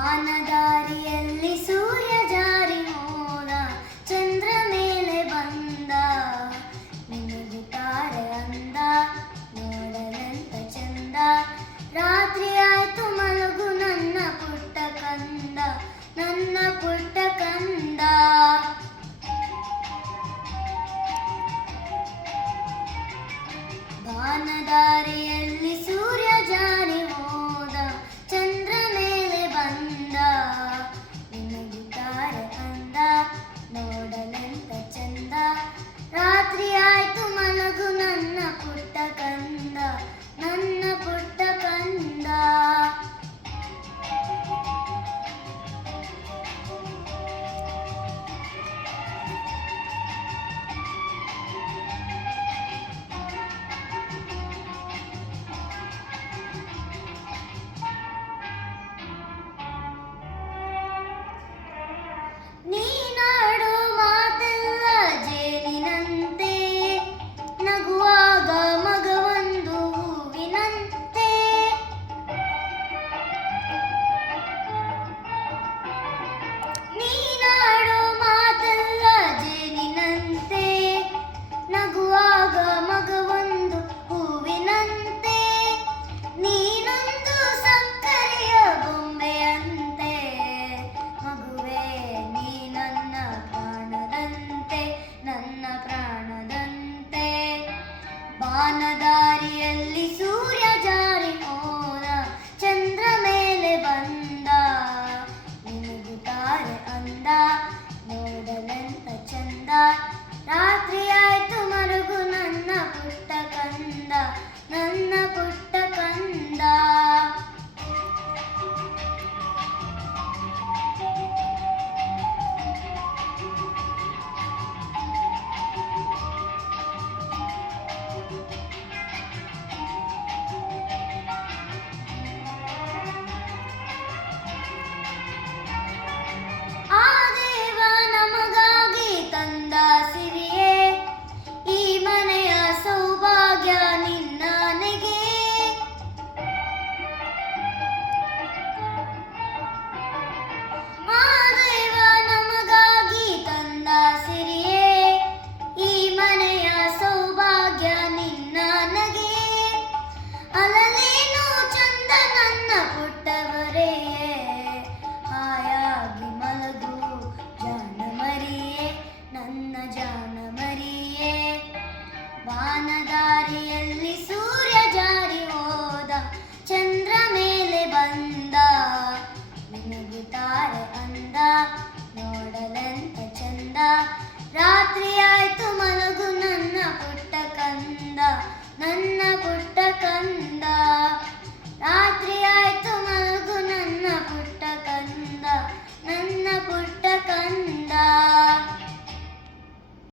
ಬಾನದಾರಿಯಲ್ಲಿ ಸೂರ್ಯ ಜಾರಿ ಹೋದ, ಚಂದ್ರ ಮೇಲೆ ಬಂದ, ಮಿನುಗುತ್ತಾರೆ ಅಂದ, ನೋಡಲೆಂತ ಚಂದ. ರಾತ್ರಿ ಆಯ್ತು ಮಲಗು ನನ್ನ ಪುಟ್ಟ ಕಂದ, ನನ್ನ ಪುಟ್ಟ ಕಂದ. ಬಾನದಾರಿಯಲ್ಲಿ ಸೂರ್ಯ ಜಾರಿ ಹೋದ, ಚಂದ್ರ ಮೇಲೆ ಬಂದ, ಮಿನುಗುತ್ತಾರೆ ಅಂದ, ನೋಡಲೆಂತ ಚಂದ. ರಾತ್ರಿ ಆಯ್ತು ಮಲಗು ನನ್ನ ಪುಟ್ಟ ಕಂದ, ನನ್ನ ಪುಟ್ಟ ಕಂದ. ನೀನಾಡೋ ಮಾತೆಲ್ಲ ಜೇನಿನಂತೆ, ನಗುವಾಗ ಮಗವೊಂದು ಹೂವಿನಂತೆ. ನೀನಾಡೋ ಮಾತೆಲ್ಲ ಜೇನಿನಂತೆ, ನಗುವಾಗ ಮಗವೊಂದು ಹೂವಿನಂತೆ. ನೀನೊಂದು ಸಕ್ಕರೆಯ ಬೊಂಬೆಯಂತೆ, ಮಗುವೇ ನೀ ನನ್ನ ಪ್ರಾಣದಂತೆ, ನನ್ನ ಪ್ರಾಣದಂತೆ. ಬಾನದಾರಿಯಲ್ಲಿ ಸೂರ್ಯ ಜಾರಿ ಹೋದ, ಚಂದ್ರ ಮೇಲೆ ಬಂದ, ಮಿನುಗುತ್ತಾರೆ ಅಂದ, ನೋಡಲೆಂತ ಚಂದ. ರಾತ್ರಿ ಆಯ್ತು ಮಲಗು ನನ್ನ ಪುಟ್ಟ ಕಂದ, ನನ್ನ ಪುಟ್ಟ ಕಂದ. ಆ ದೇವ ನಮಗಾಗಿ ತಂದ ಸಿರಿಯೇ, ಈ ಮನೆಯ ಸೌಭಾಗ್ಯ ನಿನ್ನನೆಗೆ. ಆ ದೇವ ನಮಗಾಗಿ ತಂದ ಸಿರಿಯೇ, ಈ ಮನೆಯ ಸೌಭಾಗ್ಯ ನಿನ್ನನೆಗೆ. ಅಲಲೇನು ಚಂದ ನನ್ನ ಪುಟ್ಟವರೆಯೇ, ಹಾಯಾಗಿ ಮಲಗು ಜಾಣ ಮರಿಯೇ, ನನ್ನ ಜಾಣ ಮರಿಯೇ. ಬಾನದಾರಿಯಲ್ಲಿ ಸೂರ್ಯ ಜಾರಿ ಹೋದ, ಚಂದ್ರ ಮೇಲೆ ಬಂದ, ಮಿನುಗುತ್ತಾರೆ ಅಂದ, ನೋಡಲೆಂತ ಚಂದ. ರಾತ್ರಿ